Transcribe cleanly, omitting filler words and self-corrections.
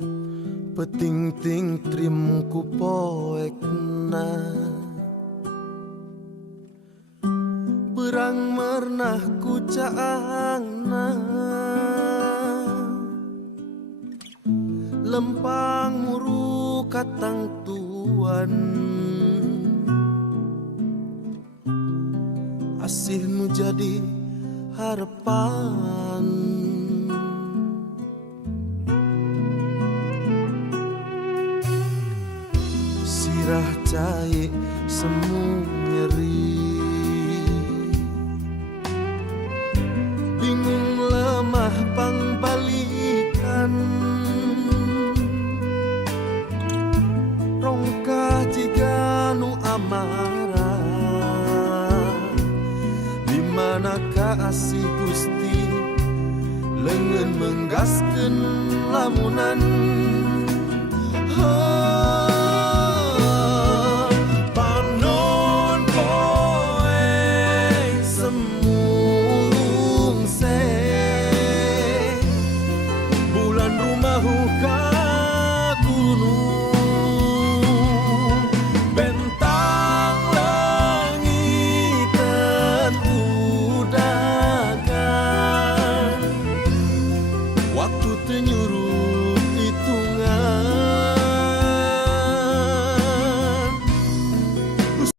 Peting-ting trim ku poekna berang mernah ku caangna lempang muru katang tuan asihmu jadi harapan sirah cai semu nyeri bingung lemah pangbalikan rongkah jika nu amarah di manakah asih Gusti lengan menggaskeun lamunan